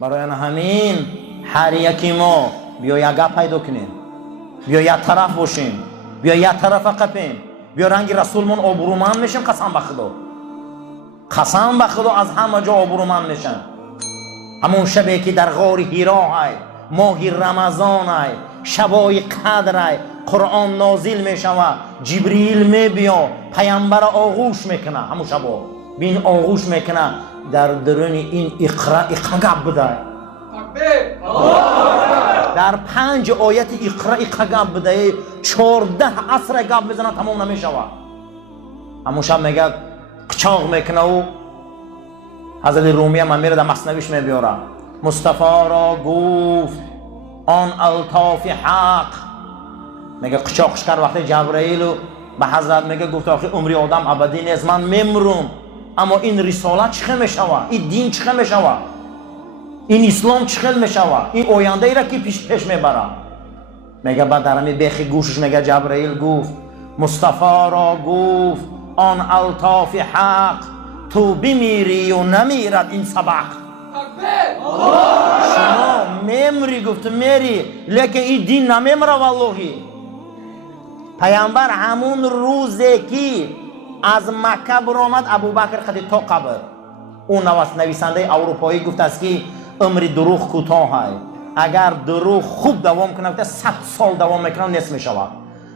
برای همین هر یکی ما بیا یک گپ پیدا کنیم، بیا یک طرف باشیم، بیا یک طرف قپیم، بیا رنگ رسولمون آبرومند میشیم. قسم به خدا، قسم به خدا از همه جا آبرومند میشن. همون شبی که در غار حرا های ماه رمضان های شبای قدر های قرآن نازل میشوه، جبریل میبیا پیامبر آغوش میکنه. همون شبا بین آغوش میکنه در درون این اقرا گپ بده. در 5 آیت اقرا گپ بده، 14 عصر گپ بزنه تمام نمیشوه. همون شب میگه قچاق میکنه و حضرت رومی هم میره در مثنویش میبیاره. مصطفی را گفت آن الطاف حق، میگه قچاقش کرد وقتی جبرائیل به حضرت میگه گفت آخه عمری آدم ابدی نیست، من میمرم، اما این رسالت چخه میشوه، این دین چخه میشوه، این اسلام چخه میشوه، این آینده ای را که پیش میبره. میگه بعد در همین بیخ گوشش میگه جبرائیل گفت مصطفی را گفت آن الطاف حق، تو بمیری و نمیرد این سبق. شما میمری، گفت میری، لیکن این دین نمیمره. والله پیامبر همون روزی که از مکه برآمد ابوبکر خدی تا قبر، اون نویسنده اروپایی گفت است که عمر دروغ کوتاه است، اگر دروغ خوب دوام کنه 100 سال دوام میکنه نصف میشود،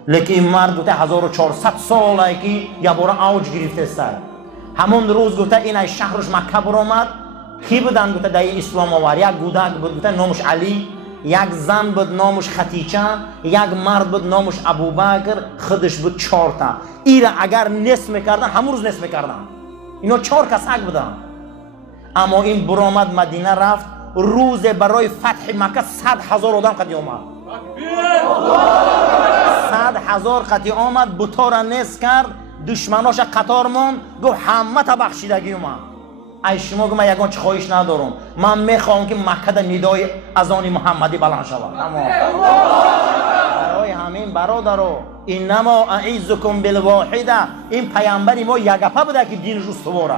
لیکن این مرد گفته 1400 سال است که یه بار اوج گرفته است. همون روز گفته این شهرش مکه برآمد، کی بودن گفته در اسلام آور؟ یک گودک بود گفته نامش علی، یک زن بود نامش خدیجه، یک مرد بود نامش ابوبکر، خودش بود 4 تا. ایرا اگر نصف میکردن همون روز نصف میکردن. اینا 4 کسک بودن. اما این برآمد مدینه رفت، روز برای فتح مکه 100,000 آدم قدی آمد. 100,000 قدی آمد، بوتا را نصف کرد، دشمناش قطار مون، گفت همه تا بخشیدگی اومد. ای شما که من یگان چه خواهش ندارم، من میخوام که مکه در ندای اذان محمدی بلند شود. اما برای همین برادرو انما اعیذکم بالواحده، این پیامبری ما یگپه بوده که دین رو استواره.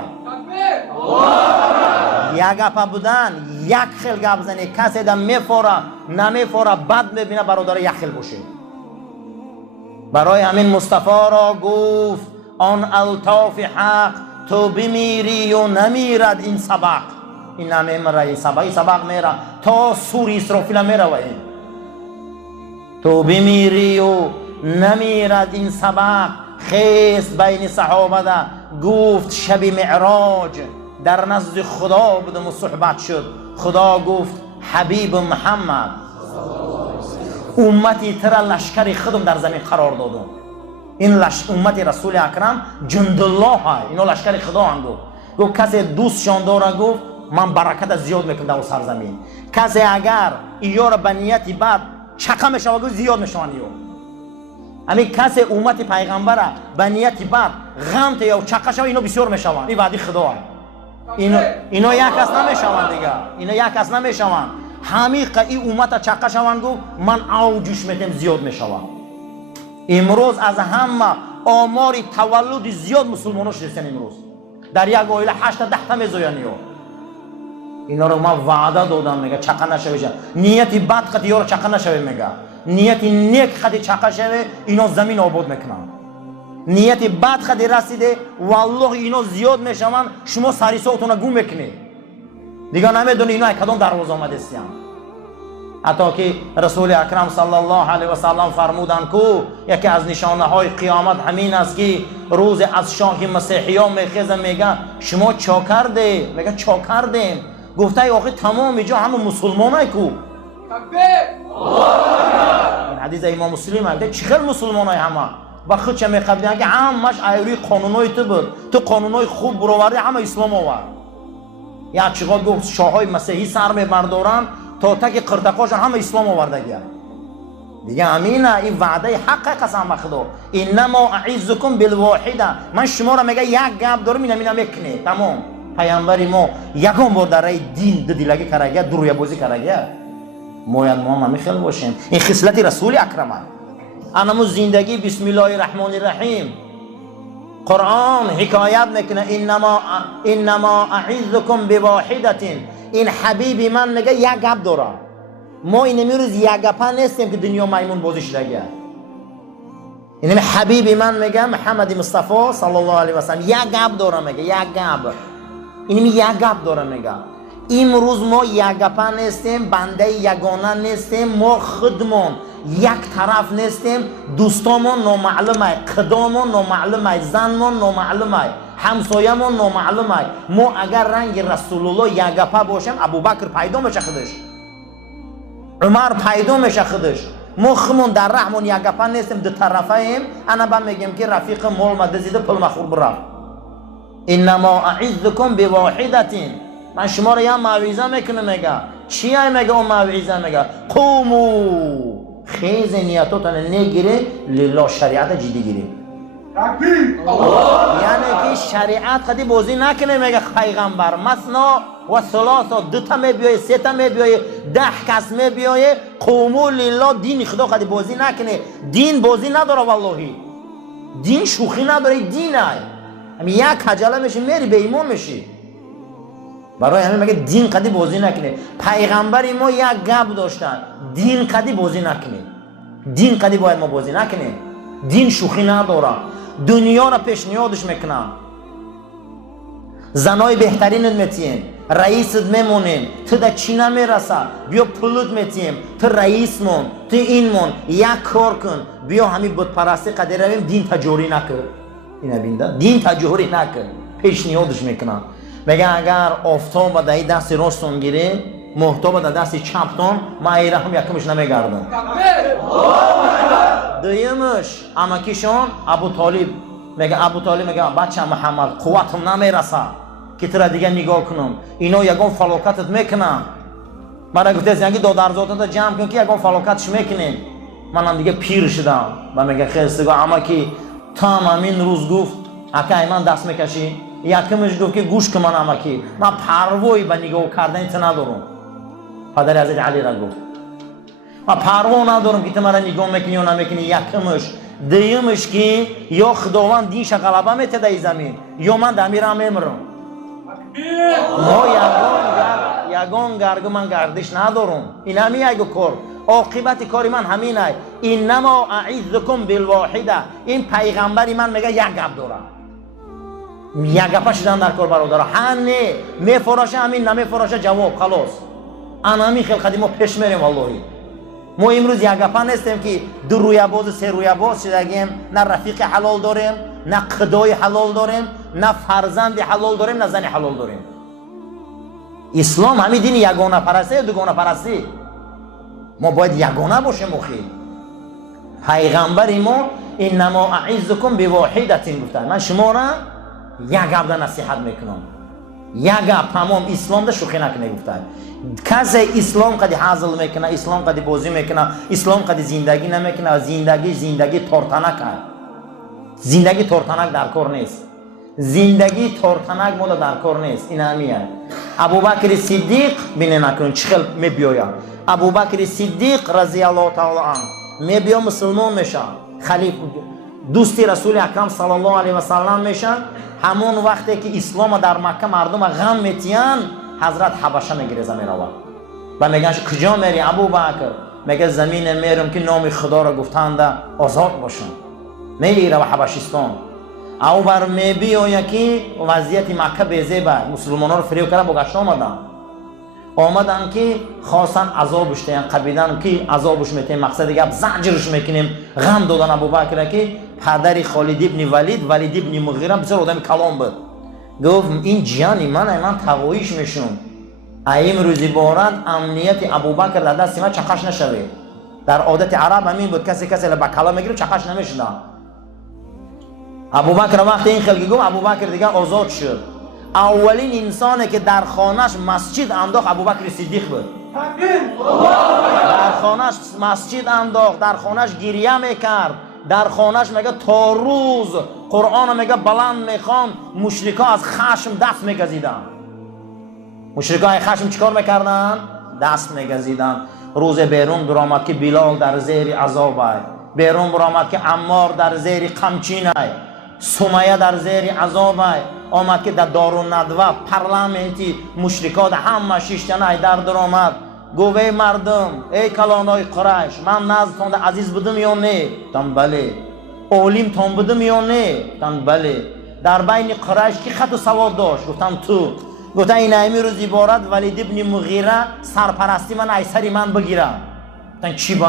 یگپه بودن، یک خیل گپ بزنی، کسی در میفوره نمیفوره بد میبینه برادر یک خیل باشه. برای همین مصطفی را گفت آن الطاف حق، تو بمیری و نمیرد این سبق. این نمیره، این سبق میره تا سوری اسرافیل میره. و این تو بمیری و نمیرد این سبق. خیست بین صحابه ده گفت شب معراج در نزد خدا بودم و صحبت شد. خدا گفت حبیب محمد امتی ترا لشکر خودم در زمین قرار دادم. این امت رسول اکرم جندالله های، اینا لشکر خدا هم. گفت کسی دوستشان داره، گفت من برکت زیاد میکنم در سرزمین. کسی اگر اینا را به نیتی بد چقه میشوه، گفت زیاد میشوند. همین کسی امت پیغمبر را به نیتی بد غمت یا چقه شوه، اینا بسیار میشوند. این وعده خدا های. اینا یک کس نمیشوند دیگه، اینا یک کس نمیشوند. همین این امت چقه شوند، گفت من اوجش میتم زیاد میشوند. امروز از همه آمار تولد زیاد مسلمانان شدن. امروز در یک عائله 8 تا 10 تا میزوین. اینا رو من وعده دادم، میگه چقه نشویش، نیتی بد خدی یارو چقه نشوی، میگه نیتی نیک خدی چقه شوه، اینا زمین آباد میکنن. نیتی بد خدی رسیده والله اینا زیاد میشون، شما سری صوتونه گم میکنی دیگه نمیدونی اینا کدام دروازه آمده استیان. حتی که رسول اکرم صلی الله علیه و سلم فرمودند که یکی از نشانه های قیامت همین است که روز از شاه مسیحیان میخیزه، میگه شما چا کرده؟ میگه چا کردیم. گفته ای آخه تمام جا همه مسلمان های کو. این حدیث امام مسلم هست. چه خیلی مسلمان های همه با خود چه میقبیدن که همش ایروی قانونای تو بود، تو قانونای خوب برآورده همه اسلام آورد. یا چقدر گفت شاه های مسیحی سر میبردارن تا تک قرتقاشان همه اسلام آورده گیا دیگه. امینه این وعده حق قسم به خدا. انما اعیذکم بالواحده، من شما را میگه یک گپ دارم اینا میکنه تمام. پیامبر ما یکم بار در دین دلگی کرده، درویه بازی کرده. ما هم خیلی باشیم. این خصلت رسول اکرم است. انمو زندگی بسم الله الرحمن الرحیم. قرآن حکایت میکنه انما اعیذکم بواحده، این حبیبی من میگه یک گپ داره. ما این امروز یک گپ نیستیم که دنیا میمون بازیش لگه. این حبیبی من میگه محمد مصطفی صلی الله علیه و سلم یک گپ داره میگه، یک گپ. این یک گپ داره میگه. امروز ما یک گپ نیستیم، بنده یگانه نیستیم، ما خودمون یک طرف نیستیم، دوستامون نامعلومه، قدامون نامعلومه، زنمون نامعلومه، همسایمون نامعلومه. ما اگر رنگ رسول الله یک گپ باشیم، ابوبکر پیدا میشه خودش، عمر پیدا میشه خودش. ما خمون در رحمون یک گپ نیستیم، دو طرفه ایم. انا با میگم که رفیق مول مدزیده پل مخور برا. انما اعذکم بواحدتین، من شما رو یه موعظه میکنم. میگه چیه؟ میگه اون موعظه میگه قومو، خیز نیتاتون نگیره لله، شریعت جدی گیری. یعنی که شریعت خودی بازی نکنه. میگه پیغمبر مثنا و ثلاثه، دو تا میبیایه، سه تا میبیایه، 10 کس میبیایه. قومو لله، دین خدا خودی بازی نکنه. دین بازی نداره والله، دین شوخی نداره. دین همین یک کجله میشی میری به ایمان میشی. برای همین میگه دین قدی بازی نکنه. پیغمبر ما یک گپ داشتن، دین قدی بازی نکنه. دین قدی باید ما بازی نکنه. دین شوخی نداره. دنیا را پیشنهادش میکنم، زنای بهترین میتیم، رئیست میمونیم، تو در چی نمیرسه، بیا پولت میتیم، تو رئیس مون، تو این مون، یک کار کن، بیا همین بود پرستی قدی رویم، دین تجاری نکن. این بینده دین تجاری نکن، پیشنهادش میکنم. میگه اگر آفتاب در دست راستون گیره، محتاب در دست چپتون، ما ایره هم یکمش نمیگردم. دویمش امکیشون ابو طالب میگه، ابو طالب میگه بچه محمد قوتم نمیرسه که تو را دیگه نگاه کنم، اینا یگان فلاکتت میکنم. من گفته از یکی دادرزاتت جمع کن که یگان فلاکتش میکنیم. منم دیگه پیر شدم. و میگه خیلی امکی تا همین روز گفت اکای من دست میکشی. یکمش گفت که گوش کن من امکی، من پروایی به نگاه کردن تو ندارم. پدر حضرت علی را گفت من پروا ندارم که تو مرا نگاه میکنی یا نمیکنی. یکمش. دیمش که یا خداوند دینش غلبه میده در زمین، یا من در میرم میمرم. ما یگان گرگ من گردش ندارم. این همی یک کار، عاقبت کاری من همینه. انما اعذکم بالواحده. این پیغمبری من میگه یک گپ داره، یک گپ شدن در کار برادر. نه میفراشه همین، نمیفراشه جواب خلاص. انا همین خیلی ما پیش میریم. والله ما امروز یک گپ نیستیم که دو رویه باز سه رویه باز شدگیم. نه رفیق حلال داریم، نه قدای حلال داریم، نه فرزند حلال داریم، نه زن حلال داریم. اسلام همین دین یگانه پرستی، دوگانه پرستی. ما باید یگانه باشیم. مخی پیغمبر ما انما اعزکم بواحدتین گفتن، من شما را یک گپ نصیحت میکنم، یک گپ تمام. اسلام ده شوخی نکنه گفتن. کسی اسلام قدی حاصل میکنه، اسلام قدی بازی میکنه، اسلام قدی زندگی نمیکنه. زندگی تورتنک. زندگی تورتنک در کار نیست. زندگی تورتنک مولا در کار نیست. این همیه. ابوبکر صدیق بینه نکنون چخل میبیاید. ابوبکر صدیق رضی الله تعالی عنه میبیا مسلمان میشه، خلیفه دوستی رسول اکرم صلی الله علیه و سلم میشه. همون وقتی که اسلام در مکه مردم غم میتین، حضرت حبشه میگیره زمین رو و میگن کجا میری ابوبکر؟ میگه زمین میرم که نام خدا را گفتند آزاد باشم. میره و حبشستان. او بر میبیاید که وضعیت مکه بیزیبه، مسلمانان رو فریب کردن، با گشت آمدن که خواستن عذابش دهن، قبیدن که عذابش میتیم، مقصد دیگه زجرش میکنیم. غم دادن ابوبکر که پدر خالد ابن ولید ابن مغیره بسیار آدم کلام بود. گفت این جانی من تقویش میشم. ایم روزی بارد امنیت ابوبکر در دست من چقش نشوه. در عادت عرب همین بود، کسی با کلام میگیره چقش نمیشد. ابوبکر وقتی این خلقی گفت، ابوبکر دیگه آزاد شد. اولین انسانی که در خانهش مسجد انداخت ابوبکر صدیق بود. در خانهش مسجد انداخت، در خانهش گریه میکرد، در خانهش میگه تا روز قرآن میگه بلند میخوان. مشرکا از خشم دست میگزیدن. مشرکا از خشم چیکار میکردن؟ دست میگزیدن. روز بیرون درآمد که بلال در زیر عذاب است، بیرون درآمد که عمار در زیر قمچین است، سمیه در زیر عذاب است. آمد که در دارالندوه پارلمنتی مشرکات همه شیشتنه در درآمد گفت ای مردم ای کلانای قریش من نزدتان عزیز بودم یا نه؟ گفتم بله. علیم تان بودم یا نه؟ گفتم بله. در بین قریش کی خط و سواد داشت؟ گفتم تو. گفتن این ایمی روز عبارت ولید ابن مغیره سرپرستی من ایسری من بگیره. گفتن چی با؟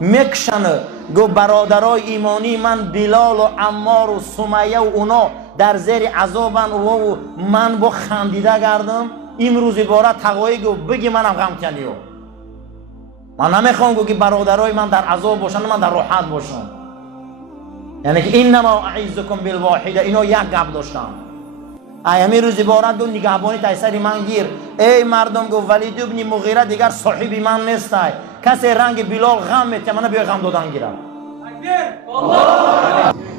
میکشنه. گفت برادرای ایمانی من بلال و عمار و سمیه و اونا در زیر عذابن و من با خندیده گردم امروز عبارت تقوی گفت بگی منم غم کنیو. من نمیخوام گفت که برادرای من در عذاب باشن من در راحت باشم. یعنی که اینما اعیذکم بالواحده اینا یک گپ داشتن. ایامی روز عبارت گفت نگهبانی تایسری من گیر. ای مردم گفت ولید ابن مغیره دیگر صاحبی من نیست. کسی رنگ بلال غم میته من بیا غم دادن گیرم.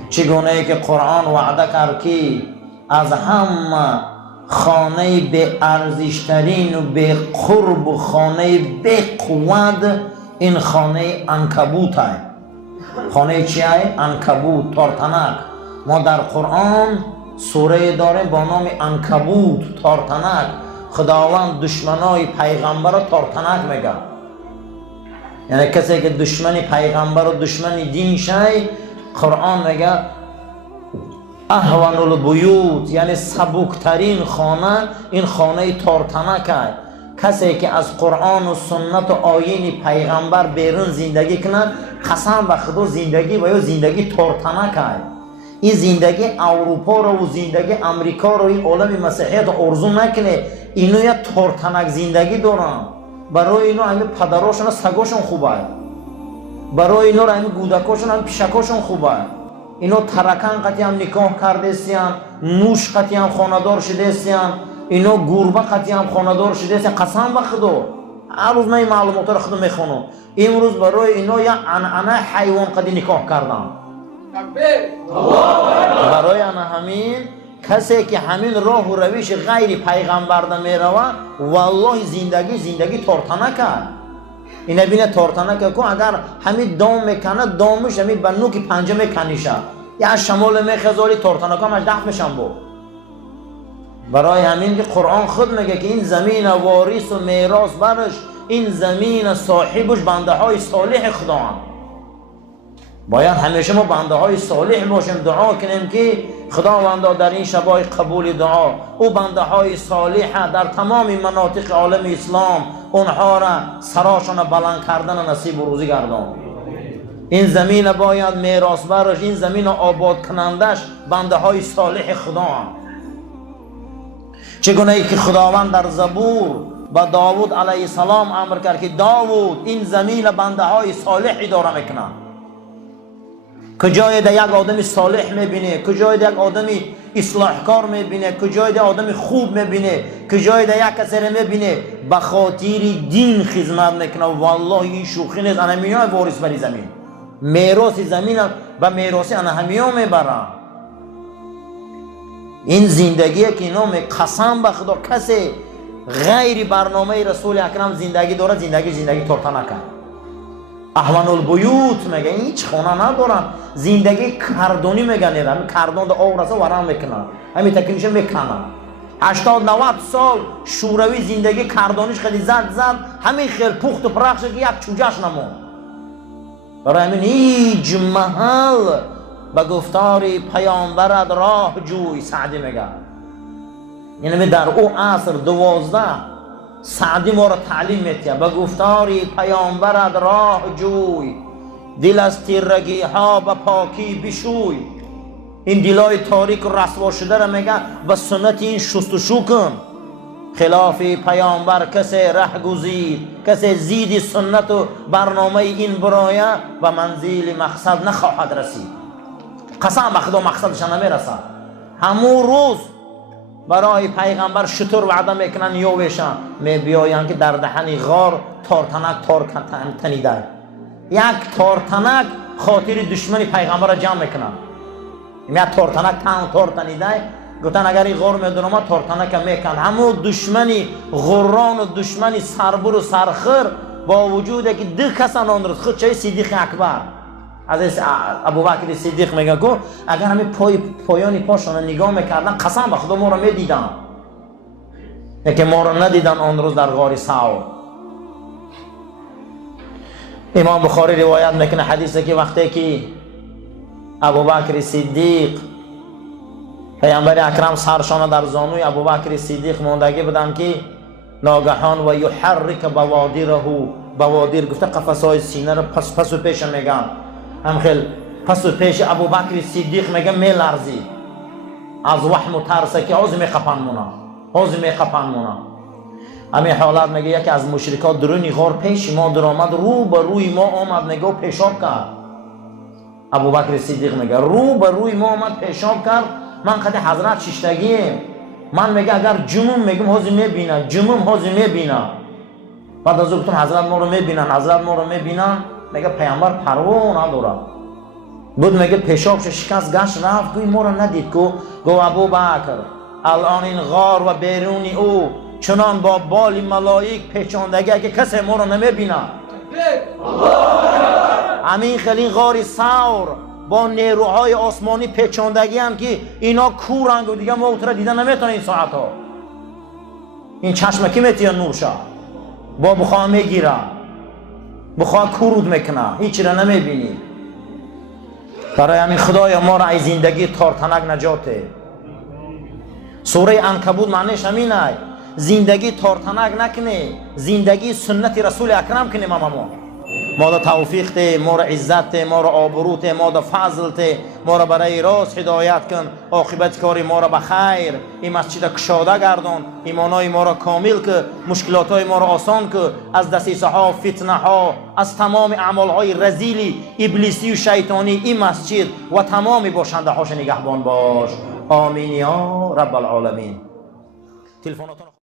چگونه ای که قرآن وعده کرد که از همه خانه به ارزشترین و به قرب و خانه به قوت این خانه عنکبوت های. خانه چی های؟ عنکبوت، تارتنک. ما در قرآن سوره داره با نام عنکبوت، تارتنک. خداوند دشمنای پیغمبر رو تارتنک میگه. یعنی کسی که دشمن پیغمبر و دشمن دین شای قرآن میگه اهون البیوت یعنی سبکترین خانه این خانه تارتنک است. کسی که از قرآن و سنت و آیین پیغمبر بیرون زندگی کنه قسم به خدا زندگی و یا زندگی تارتنک است. این زندگی اروپا رو و زندگی امریکا رو این عالم مسیحیت ارزو نکنه. اینو یا تارتنک زندگی دارن. برای اینو همه پدراشون و سگاشون خوبه. برای اینو همه گودکاشون همه پیشکاشون خوبه. اینو ترکان قطعی هم نکاح کرده سیان، نوش قطعی هم خاندار شده سیان، اینو گربه قطعی هم خاندار شده سیان. قسم به خدا هر روز من این معلومات رو خودم میخونم. امروز برای اینو یا عنعنه حیوان قدی نکاح کردن. برای همین کسی که همین راه و روش غیر پیغمبر ده میروه والله زندگی تارتنک است. این بینه تارتنک که اگر همین دام میکنه دامش همین به نوک پنجه میکنیشه یا شمال میخزالی تارتنک همش دفع میشن با. برای همین که قرآن خود میگه که این زمین وارث و میراث برش این زمین صاحبش بنده های صالح خدا هم. باید همیشه ما بنده های صالح باشیم دعا کنیم که خداوندا در این شبای قبول دعا او بنده های صالح در تمام مناطق عالم اسلام اونها را سراشون بلند کردن نصیب و روزی گردان. این زمین باید میراث برش این زمین آباد کنندش بنده های صالح خدا هم. چگونه ای که خداوند در زبور با داوود علیه السلام امر کرد که داوود این زمین بنده های صالح اداره میکنه. کجای ده یک آدم صالح میبینه، کجای ده یک آدم اصلاحکار میبینه، کجای ده آدم خوب میبینه، کجای ده یک کسی میبینه به خاطر دین خدمت میکنه. والله این شوخی نیست. انا میای وارث بری زمین میراث زمین و میراث انا همیا میبرن. این زندگی که اینا قسم به خدا کسی غیر برنامه رسول اکرم زندگی داره زندگی تارتنک است. اهون البیوت میگه این هیچ خانه ندارن. زندگی کردونی میگن همین کردون ده آب رسه ورم میکنن همین تکنیشه میکنن. 80-90 سال شوروی زندگی کردونیش خیلی زد همین خیلی پخت و پرخش که یک چوجهش نمون. برای همین هیچ محل به گفتار پیامبرت راه جوی سعدی میگه. یعنی در او عصر 12 سعدی ما را تعلیم میتیم به گفتاری پیامبرت راه جوی دل از تیرگی ها به پاکی بشوی. این دلای تاریک و رسوا شده را میگه به سنت این شستشو کن. خلاف پیامبر کسی ره گزید کسی زید سنت و برنامه این برایه و منزل مقصد نخواهد رسید. قسم به خدا مقصدش نمیرسد. همون روز برای پیغمبر شطور وعده میکنن یا ویشن می بیاین که در دهن غار تارتنک تنیده. یک تارتنک خاطر دشمنی پیغمبر را جمع میکنن. یک تارتنک تنیده گفتن اگر این غار میدونم تارتنک میکن. همون دشمنی غران و دشمنی سربر و سرخر با وجود که 2 کس آن رسید خود چه صدیق اکبر از ابوبکر صدیق میگه که اگر همین پایانی پاشون نگاه میکردن قسم به خدا ما رو میدیدن، که ما رو ندیدن آن روز در غار ثور. امام بخاری روایت میکنه حدیثی که وقتی که ابوبکر صدیق پیامبر اکرم سرشان در زانوی ابوبکر صدیق موندگی بودن که ناگهان و یحرک بوادره، بوادر گفته قفسهای سینه رو پس و پیش میگن، هم خیلی پس و پیش ابوبکر صدیق میگه میلرزی از وحم و ترسه که عوض میخپن مونا. همین حالت میگه یکی از مشرکات درونی غار پیش ما در آمد، رو به روی ما آمد میگه پیشاب کرد. ابوبکر صدیق میگه رو به روی ما آمد پیشاب کرد. من قد حضرت ششتگیم، من میگه اگر جموم میگم حوزی میبینن، جموم حوزی میبینن. بعد از گفتم حضرت ما رو میبینن، میگه پیامبر پروا نداره بود، میگه پیشابش شکست گشت رفت، گوی ما رو ندید. گو ابوبکر الان این غار و بیرونی او چنان با بال ملائک پیچاندگی که کسی ما رو نمیبینه. همین خیلی غار ثور با نیروهای آسمانی پیچاندگی هم که اینا کورنگ و دیگه ما اوتره دیدن نمیتونه این ساعت ها. این چشمه که میتونه نورشه با بخواه میگیره، بخواه کورود میکنه، هیچی را نمیبینی. برای همین خدای ما را از زندگی تارتنک نجاته. سوره عنکبوت معنیش همینه، زندگی تارتنک نکنه، زندگی سنت رسول اکرم کنیم. ما را توفیق ده، ما را عزت ده، ما را آبرو ده، ما را فضل ده، ما را برای راست هدایت کن، عاقبت کاری ما را به خیر، این مسجد کشاده گردان، ایمانای ما را کامل که، مشکلاتای ما را آسان که، از دسیسه ها، فتنه ها، از تمام اعمال های رذیلی ابلیسی و شیطانی این مسجد و تمام باشنده هاش نگهبان باش. آمین یا رب العالمین. تلفناتون